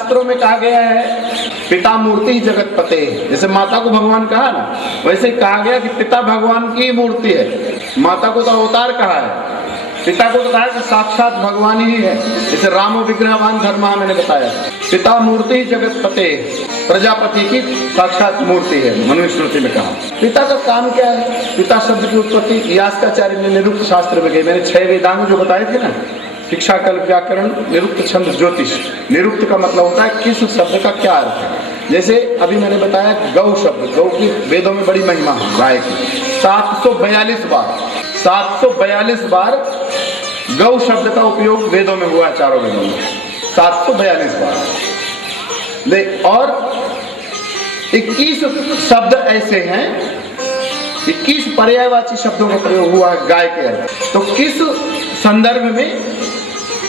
शास्त्रों में कहा गया है पिता मूर्ति ही जगत पते। जैसे माता को भगवान कहा ना, वैसे ही कहा गया कि पिता भगवान की मूर्ति है। माता को तो अवतार कहा है, पिता को तो कहा कि साक्षात भगवान ही है। जैसे रामो विग्रहवान धर्म मैंने बताया, पिता मूर्ति ही जगत पते, प्रजापति की साक्षात मूर्ति है, मनुस्मृति में कहा। पिता का काम क्या है? पिता शब्द की उत्पत्ति यास्काचार्य ने निरुक्त शास्त्र में गई। मैंने 6 वेदांग जो बताए थे ना, शिक्षा, कल्प, व्याकरण, निरुक्त, छंद, ज्योतिष। निरुक्त का मतलब होता है किस शब्द का क्या अर्थ है। जैसे अभी मैंने बताया गौ शब्द, गौ की वेदों में बड़ी महिमा है गाय की। 742 बार गौ शब्द का उपयोग वेदों में हुआ है, चारों वेदों में 742 बार। और 21 शब्द ऐसे हैं, 21 पर्यायवाची शब्दों का प्रयोग हुआ है गाय के अर्थ। तो किस संदर्भ में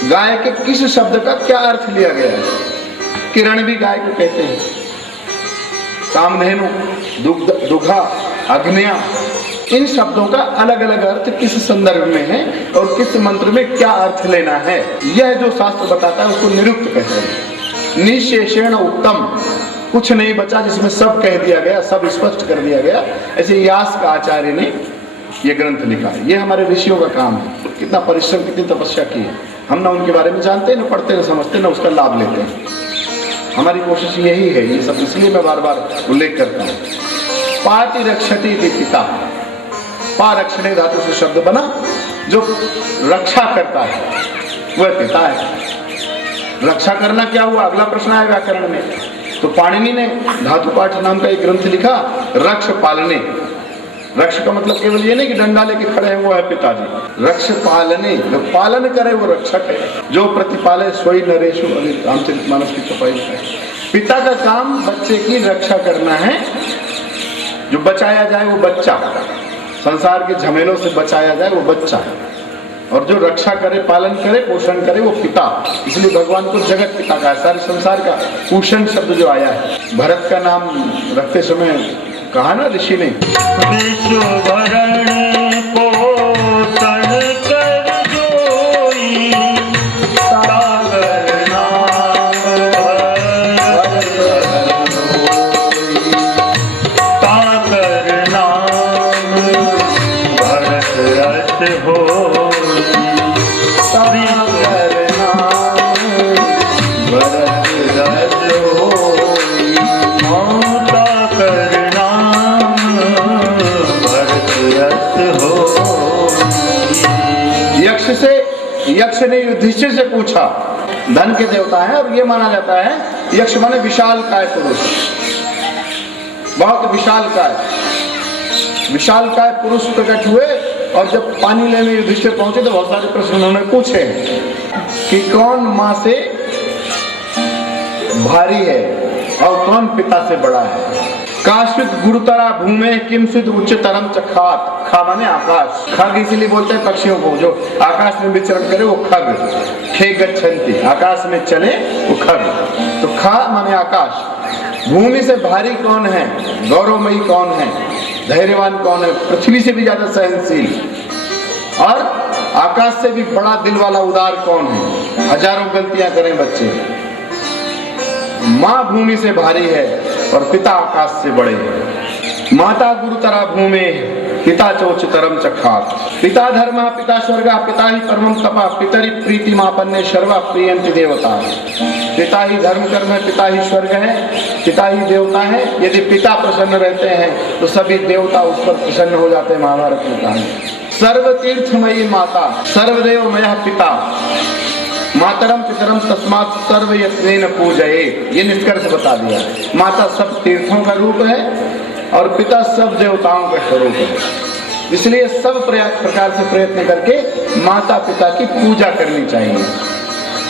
गाय के किस शब्द का क्या अर्थ लिया गया है? किरण भी गाय को कहते हैं, कामधेनु, दुघा, अग्न्या, इन शब्दों का अलग अलग अर्थ किस संदर्भ में है और किस मंत्र में क्या अर्थ लेना है, यह जो शास्त्र बताता है उसको निरुक्त कहते हैं। निशेषेण उत्तम, कुछ नहीं बचा जिसमें सब कह दिया गया, सब स्पष्ट कर दिया गया। ऐसे यास का आचार्य ने ये ग्रंथ लिखा है। ये हमारे ऋषियों का काम है। कितना परिश्रम, कितनी तपस्या की है। हम ना उनके बारे में जानते, न पढ़ते, न समझते, न उसका लाभ लेते हैं। हमारी कोशिश यही है। ये सब इसलिए मैं बार बार उल्लेख करता हूँ। पाति रक्षति इति पिता, पा रक्षणे धातु से शब्द बना, जो रक्षा करता है वह पिता है। रक्षा करना क्या हुआ? अगला प्रश्न है व्याकरण में। तो पाणिनि ने धातु पाठ नाम का एक ग्रंथ लिखा, रक्ष पालने। रक्ष का मतलब केवल ये नहीं कि डंडा लेके खड़े हैं वो है पिताजी। रक्ष पालने, जो पालन करे वो रक्षक है। जो प्रतिपाले सोई नरेशु, रामचरितमानस की छपाई है। पिता का काम बच्चे की रक्षा करना है। जो बचाया जाए वो बच्चा, संसार के झमेलों से बचाया जाए वो बच्चा है। और जो रक्षा करे, पालन करे, पोषण करे वो पिता। इसलिए भगवान को जगत पिता का, सारे संसार का पूषण शब्द जो आया है। भरत का नाम रखते समय कहा ना ऋषि ने, विश्व भरण पोषण कर जोई, सागर नाम सागर नाम भरत रथ होई, सागर नाम भरत रथ होई, सागर यक्ष ने युधिष्ठिर से पूछा, धन के देवता है और ये माना जाता है यक्ष माने विशाल काय पुरुष, बहुत विशाल काय। विशाल काय पुरुष प्रकट हुए और जब पानी लेने युधिष्ठिर पहुंचे तो बहुत सारे प्रश्न उन्होंने पूछे कि कौन मां से भारी है और कौन पिता से बड़ा है। काश्वित गुरुतरा भूमे किमस्वित उच्चतरम चखात, खा माने आकाश। खग इसीलिए बोलते हैं पक्षियों को, जो आकाश में विचरण करे वो खग। खे गच्छन्ति, आकाश में चले वो खग। तो खा माने आकाश। भूमि से भारी कौन है, गौरवमयी कौन है, धैर्यवान कौन है, पृथ्वी से भी ज्यादा सहनशील और आकाश से भी बड़ा दिल वाला उदार कौन है। हजारों गलतियां करें बच्चे, माँ भूमि से भारी है और पिता आकाश से बड़े हैं। माता गुरुतरा भूमे पिता चोच्चतरम चखात। पिता धर्म, पिता स्वर्ग, पिता ही परमं तपा, पितरि प्रीति मापन्ने सर्वा प्रियंति देवता। पिता ही धर्म कर्म है, पिता ही स्वर्ग है, पिता ही देवता है। यदि पिता प्रसन्न रहते हैं तो सभी देवता उस पर प्रसन्न हो जाते हैं। महाभारत में कहा है सर्वतीर्थमयी माता सर्वदेवमयः पिता मातरम पितरम तस्मात् सर्व यत्नेन पूजये। ये निष्कर्ष बता दिया। माता सब तीर्थों का रूप है और पिता सब देवताओं का स्वरूप है। इसलिए सब प्रकार से प्रयत्न करके माता पिता की पूजा करनी चाहिए।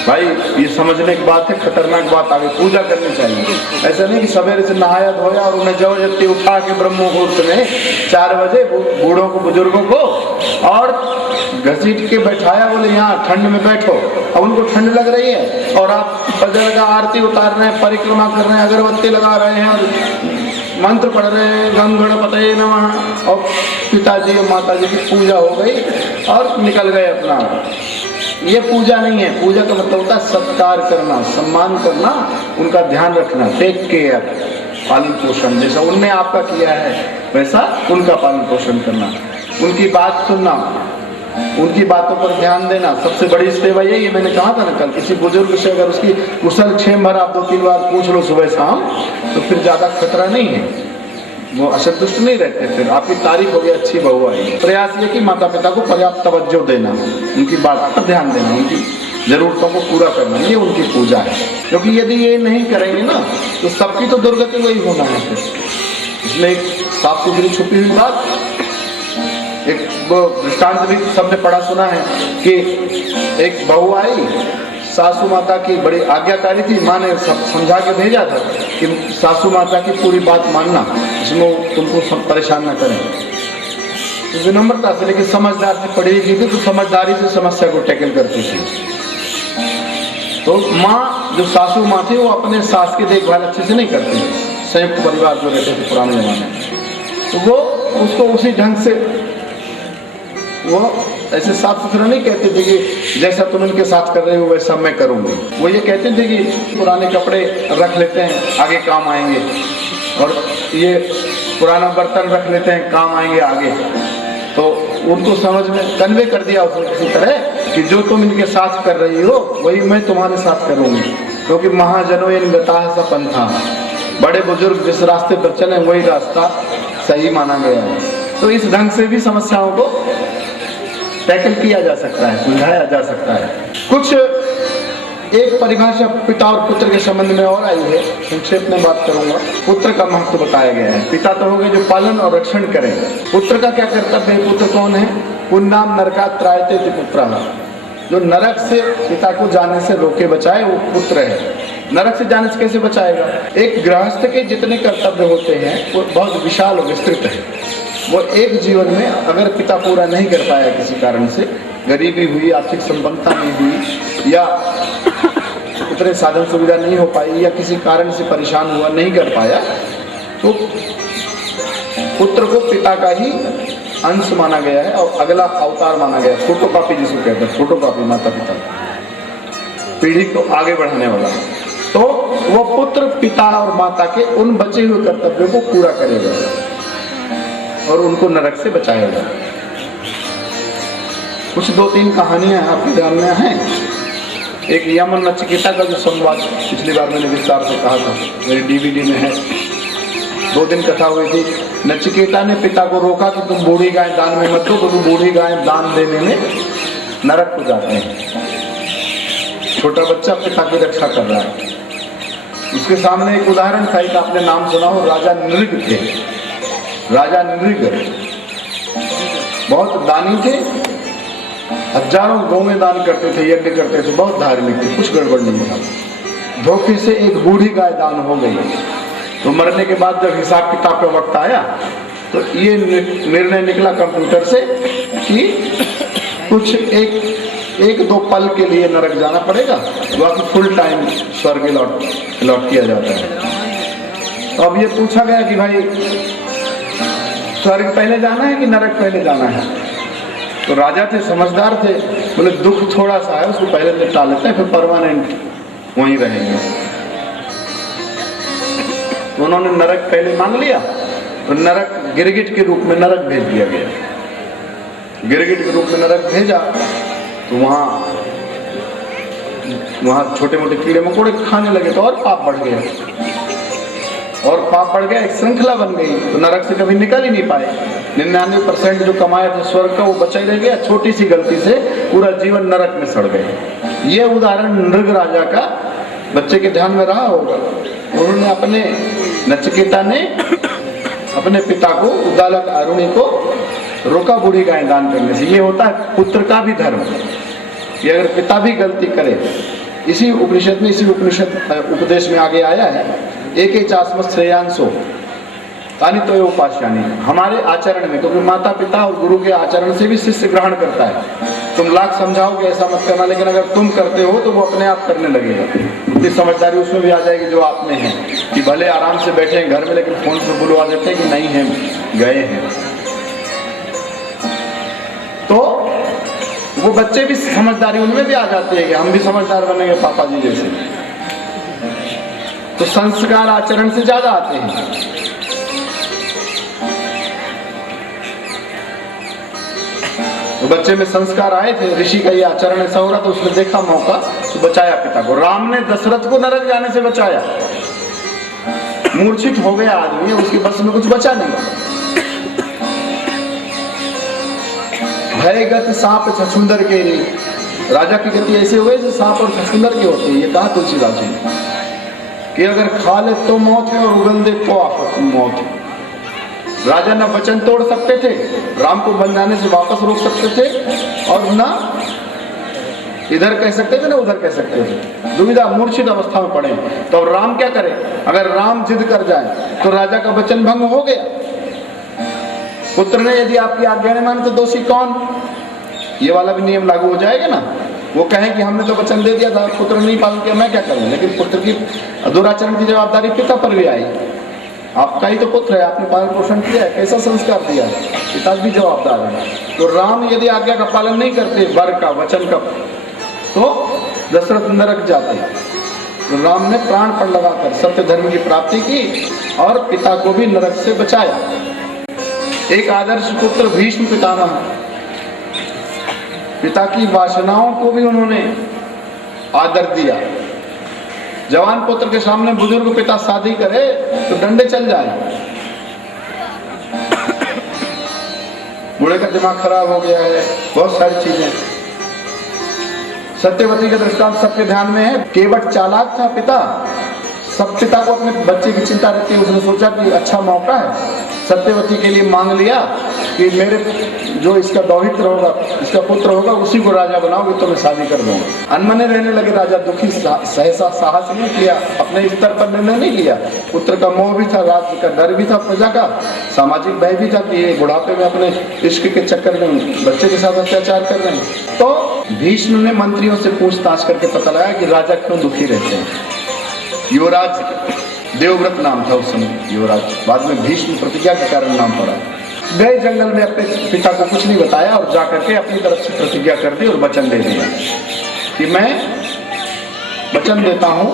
भाई ये समझने की बात है, खतरनाक बात आगे, पूजा करनी चाहिए। ऐसा नहीं कि सवेरे से नहाया धोया और उन्हें जबरदस्ती उठा के ब्रह्म मुहूर्त में 4 बजे बूढ़ों को, बुजुर्गों को और घसीट के बैठाया, बोले यहाँ ठंड में बैठो। अब उनको ठंड लग रही है और आप फजर का आरती उतार रहे हैं, परिक्रमा कर रहे हैं, अगरबत्ती लगा रहे हैं और मंत्र पढ़ रहे हैं, गम गणपतये नमः, और पिताजी और माताजी की पूजा हो गई और निकल गए अपना ये पूजा नहीं है। पूजा का मतलब होता है सत्कार करना, सम्मान करना, उनका ध्यान रखना, टेक केयर, पालन पोषण। जैसा उनने आपका किया है वैसा उनका पालन पोषण करना, उनकी बात सुनना, उनकी बातों पर ध्यान देना। सबसे बड़ी सेवा यही है। मैंने कहा था ना कल, किसी बुजुर्ग से अगर उसकी कुशल क्षेम भर आप 2-3 बार पूछ लो सुबह शाम, तो फिर ज्यादा खतरा नहीं है, वो असंतुष्ट नहीं रहते। फिर आपकी तारीफ हो गई, अच्छी बहू आई। प्रयास ये कि माता पिता को पर्याप्त तवज्जो देना, उनकी बात पर ध्यान देना, उनकी जरूरतों को पूरा करना, ये उनकी पूजा है। क्योंकि यदि ये नहीं करेंगे ना तो सबकी तो दुर्गति वही होना है। फिर इसमें एक साफ सुथरी छुपी हुई बात, एक दृष्टांत भी सबने पढ़ा सुना है कि एक बहू आई, सासू माता की बड़ी आज्ञाकारी थी, माँ ने समझा के भेजा था कि सासू माता की पूरी बात मानना, इसमें तुमको परेशान न करें। तो विनम्रता से, लेकिन समझदार से पढ़ी लिखी थी, तो समझदारी से समस्या को टैकल करती थी। तो माँ, जो सासू माँ थी, वो अपने सास की देखभाल अच्छे से नहीं करती थी। संयुक्त परिवार जो रहते थे पुराने जमाने में, तो वो उसको उसी ढंग से, वो ऐसे साफ सुथरा नहीं कहते थे कि जैसा तुम इनके साथ कर रहे हो वैसा मैं करूँगी। वो ये कहते थे कि पुराने कपड़े रख लेते हैं, आगे काम आएंगे, और ये पुराना बर्तन रख लेते हैं, काम आएंगे आगे। तो उनको समझ में कन्वे कर दिया उसने किसी तरह कि जो तुम इनके साथ कर रही हो वही मैं तुम्हारे साथ करूँगी, क्योंकि महाजनों इन गताह सा पंथा, बड़े बुजुर्ग जिस रास्ते पर चले वही रास्ता सही माना गया है। तो इस ढंग से भी समस्याओं को टैकल किया जा सकता है, सुलझाया जा सकता है। कुछ एक परिभाषा पिता और पुत्र के संबंध में और आई है, संक्षेप में बात करूंगा। पुत्र का महत्व बताया गया है। पिता तो हो गए जो पालन और रक्षण करें, पुत्र का क्या कर्तव्य है? पुत्र कौन है? पुण्यम नरकात् त्रायते इति पुत्रः, जो नरक से पिता को जाने से रोके बचाए वो पुत्र है। नरक से जाने से कैसे बचाएगा? एक गृहस्थ के जितने कर्तव्य होते हैं वो बहुत विशाल और विस्तृत है। वो एक जीवन में अगर पिता पूरा नहीं कर पाया किसी कारण से, गरीबी हुई, आर्थिक संपन्नता नहीं हुई, या उतने साधन सुविधा नहीं हो पाई, या किसी कारण से परेशान हुआ, नहीं कर पाया, तो पुत्र को पिता का ही अंश माना गया है और अगला अवतार माना गया है। फोटोकॉपी जिसको कहते हैं, फोटोकॉपी माता पिता, पीढ़ी को आगे बढ़ाने वाला। तो वो पुत्र पिता और माता के उन बचे हुए कर्तव्यों को पूरा करेगा और उनको नरक से बचाएगा। कुछ 2-3 कहानियां आपके ध्यान में हैं। एक यम और नचिकेता का जो संवाद पिछली बार मैंने विस्तार से कहा था, मेरी DVD में है। 2 दिन कथा हुई थी। नचिकेता ने पिता को रोका कि तुम बूढ़ी गाय दान में मत दो, तो बूढ़ी गाय दान देने में नरक को जाते हैं। छोटा बच्चा पिता की रक्षा कर रहा है। उसके सामने एक उदाहरण था, एक आपने नाम सुना हो, राजा नृग थे। राजा नृग बहुत दानी थे, हजारों गौवें दान करते थे, यज्ञ करते थे, बहुत धार्मिक थे, कुछ गड़बड़ नहीं था। धोखे से एक बूढ़ी गाय दान हो गई, तो मरने के बाद जब हिसाब किताब का वक्त आया तो ये निर्णय निकला कंप्यूटर से कि कुछ 1-2 पल के लिए नरक जाना पड़ेगा, बाकी फुल टाइम स्वर्ग लौट किया जाता है। तो अब ये पूछा गया कि भाई स्वर्ग पहले जाना है कि नरक पहले जाना है? तो राजा थे, समझदार थे, बोले दुख थोड़ा सा है उसको पहले निपटा लेते हैं, फिर परमानेंट वहीं रहेंगे। तो उन्होंने नरक पहले मांग लिया, तो नरक गिरगिट के रूप में नरक भेज दिया गया। गिरगिट के रूप में नरक भेजा तो वहाँ छोटे मोटे कीड़े मकोड़े खाने लगे, तो और पाप बढ़ गया, और पाप बढ़ गया, एक श्रृंखला बन गई। तो नरक से कभी निकल ही नहीं पाए। 99% जो कमाया था स्वर्ग का वो बचा ही रह गया। छोटी सी गलती से पूरा जीवन नरक में सड़ गए। ये उदाहरण नृग राजा का बच्चे के ध्यान में रहा होगा। उन्होंने अपने नचिकेता ने अपने पिता को, उद्दालक अरुणी को रोका बूढ़ी गाय दान करने से। ये होता है पुत्र का भी धर्म, कि अगर पिता भी गलती करे। इसी उपनिषद में, इसी उपदेश में आगे आया है, एक ही चास्मत श्रेयांसो तानी तो उपास्यानी। हमारे आचरण में, क्योंकि माता पिता और गुरु के आचरण से भी शिष्य ग्रहण करता है। तुम लाख समझाओ कि ऐसा मत करना, लेकिन अगर तुम करते हो तो वो अपने आप करने लगेगा। उतनी समझदारी उसमें भी आ जाएगी जो आप में है, कि भले आराम से बैठे हैं घर में, लेकिन फोन पर बुलवा देते हैं कि नहीं है, गए हैं। तो वो बच्चे भी समझदारी उनमें भी आ जाती है कि हम भी समझदार बनेंगे पापा जी जैसे। तो संस्कार आचरण से ज्यादा आते हैं। तो बच्चे में संस्कार आए थे, ऋषि का ये आचरण ऐसा हो रहा, तो उसने देखा मौका तो बचाया पिता को। राम ने दशरथ को नरक जाने से बचाया। मूर्छित हो गया आदमी, उसके बस में कुछ बचा नहीं। भयगत सांप छछूंदर के लिए, राजा की गति ऐसे हो गई जैसे सांप और छछूंदर की होती है। ये कहा तुलसीदास जी ने कि अगर खा ले तो मौत है और उगल दे तो आफत मौत है। राजा ना वचन तोड़ सकते थे, राम को बन जाने से वापस रोक सकते थे, और ना इधर कह सकते थे ना उधर कह सकते थे। दुविधा, मूर्छित अवस्था में पड़े। तो अब राम क्या करे? अगर राम जिद कर जाए तो राजा का वचन भंग हो गया। पुत्र ने यदि आपकी आज्ञा नहीं मानी तो दोषी कौन? ये वाला भी नियम लागू हो जाएगा ना। वो कहें कि हमने तो वचन दे दिया था, पुत्र ने नहीं पालन किया, मैं क्या करूं? लेकिन पुत्र की दुराचरण की जवाबदारी पिता पर भी आई। आपका ही तो पुत्र है, आपने पालन पोषण किया है, कैसा संस्कार दिया है, पिता भी जवाबदार है। तो राम यदि आज्ञा का पालन नहीं करते, वर का वचन का, तो दशरथ नरक जाते। तो राम ने प्राण पर लगाकर सत्य धर्म की प्राप्ति की और पिता को भी नरक से बचाया। एक आदर्श पुत्र भीष्म पितामह, पिता की वासनाओं को भी उन्होंने आदर दिया। जवान पुत्र के सामने बुजुर्ग पिता शादी करे तो डंडे चल जाए। बूढ़े का दिमाग खराब हो गया है, बहुत सारी चीजें। सत्यवती का दृष्टांत सबके ध्यान में है। केवट चालाक था पिता, सब पिता को अपने बच्चे की चिंता रहती है। उसने सोचा कि अच्छा मौका है, सत्यवती के लिए मांग लिया कि मेरे जो इसका दौहित्र होगा, इसका पुत्र होगा, उसी को राजा बनाओगे तो मैं शादी कर दूंगा। अनमने रहने लगे राजा, दुखी, सहसा साहस नहीं किया, अपने स्तर पर निर्णय नहीं लिया। पुत्र का मोह भी था, राज्य का डर भी था, प्रजा का सामाजिक भय भी था कि ये बुढ़ापे में अपने इश्क के चक्कर में बच्चे के साथ अत्याचार कर रहे हैं। तो भीष्म ने मंत्रियों से पूछताछ करके पता लगाया कि राजा क्यों दुखी रहते हैं। युवराज देवव्रत नाम था उस समय युवराज, बाद में भीष्म प्रतिज्ञा के कारण नाम पड़ा। गए जंगल में, अपने पिता को कुछ नहीं बताया और जाकर के अपनी तरफ से प्रतिज्ञा कर दी और वचन दे दिया कि मैं वचन देता हूँ,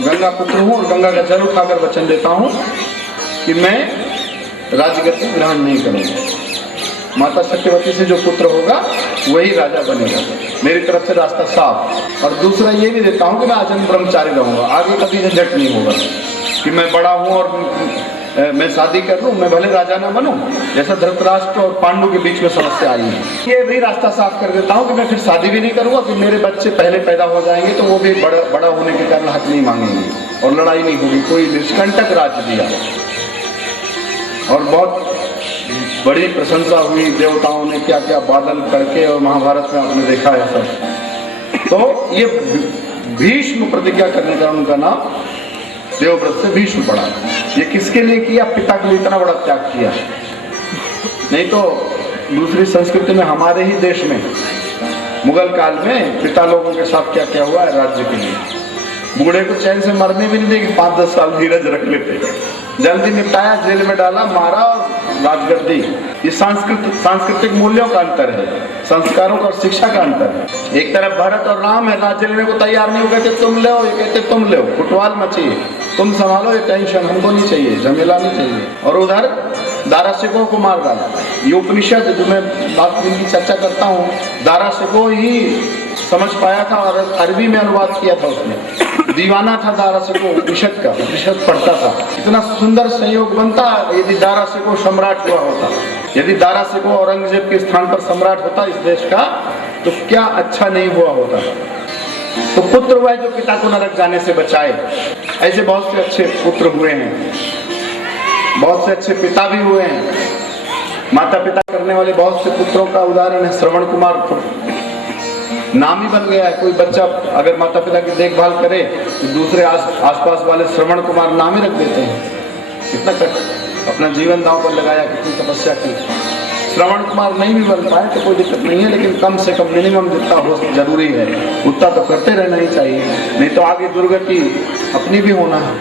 गंगा पुत्र हूँ और गंगा का जल उठाकर वचन देता हूँ कि मैं राजगद्दी ग्रहण नहीं करूँगा। माता सत्यवती से जो पुत्र होगा वही राजा बनेगा, मेरी तरफ से रास्ता साफ। और दूसरा ये भी देता हूँ कि मैं आजीवन ब्रह्मचारी रहूंगा, आगे कभी झंझट नहीं होगा कि मैं बड़ा हूँ और मैं शादी कर लूँ, मैं भले राजा ना बनूं, जैसा धृतराष्ट्र और पांडु के बीच में समस्या आई है। ये भी रास्ता साफ कर देता हूँ कि मैं फिर शादी भी नहीं करूँगा, कि मेरे बच्चे पहले पैदा हो जाएंगे तो वो भी बड़ा होने के कारण हक नहीं मांगेंगे और लड़ाई नहीं होगी। कोई निष्कंटक राज्य दिया और बहुत बड़ी प्रशंसा हुई। देवताओं ने क्या क्या बादल करके, और महाभारत में आपने देखा है सब। तो ये भीष्म प्रतिज्ञा करने का उनका नाम देवव्रत से भीष्म पड़ा। ये किसके लिए किया? पिता के लिए इतना बड़ा त्याग किया। नहीं तो दूसरी संस्कृति में, हमारे ही देश में मुगल काल में पिता लोगों के साथ क्या क्या हुआ है राज्य के लिए। बूढ़े को चैन से मरने भी नहीं देगी, 5-10 साल धीरज रख लेते, जल्दी निपटाया, जेल में डाला, मारा और राजगद्दी। ये सांस्कृतिक मूल्यों का अंतर है, संस्कारों का और शिक्षा का अंतर है। एक तरफ भरत और राम है, राज्य लेने को तैयार नहीं हो, कहते तुम ले, ये कहते तुम ले, फुटवाल मची, तुम संभालो, ये टेंशन हमको नहीं चाहिए, झमेला नहीं चाहिए। और उधर दारासिकों को मार डाला। ये उपनिषद जो मैं बात की चर्चा करता हूँ, दारासिकों ही समझ पाया था और अरबी में अनुवाद किया था उसने। दीवाना था दारासिकों उपनिषद का, उपनिषद पढ़ता था। इतना सुंदर संयोग बनता यदि दारासिकों सम्राट हुआ होता, यदि दारासिकों औरंगजेब के स्थान पर सम्राट होता इस देश का, तो क्या अच्छा नहीं हुआ होता। तो पुत्र हुआ है जो पिता को नरक जाने से बचाए। ऐसे बहुत से अच्छे पुत्र हुए हैं, बहुत से अच्छे पिता भी हुए हैं। माता पिता करने वाले बहुत से पुत्रों का उदाहरण है श्रवण कुमार, नाम ही बन गया है। कोई बच्चा अगर माता पिता की देखभाल करे तो दूसरे आसपास वाले श्रवण कुमार नाम ही रख देते हैं। कितना अपना जीवन दांव पर लगाया, कितनी तपस्या की। श्रवण कुमार नहीं भी बन पाए तो कोई दिक्कत नहीं है, लेकिन कम से कम मिनिमम जितना हो जरूरी है उतना तो करते रहना ही चाहिए, नहीं तो आगे दुर्गति अपनी भी होना है।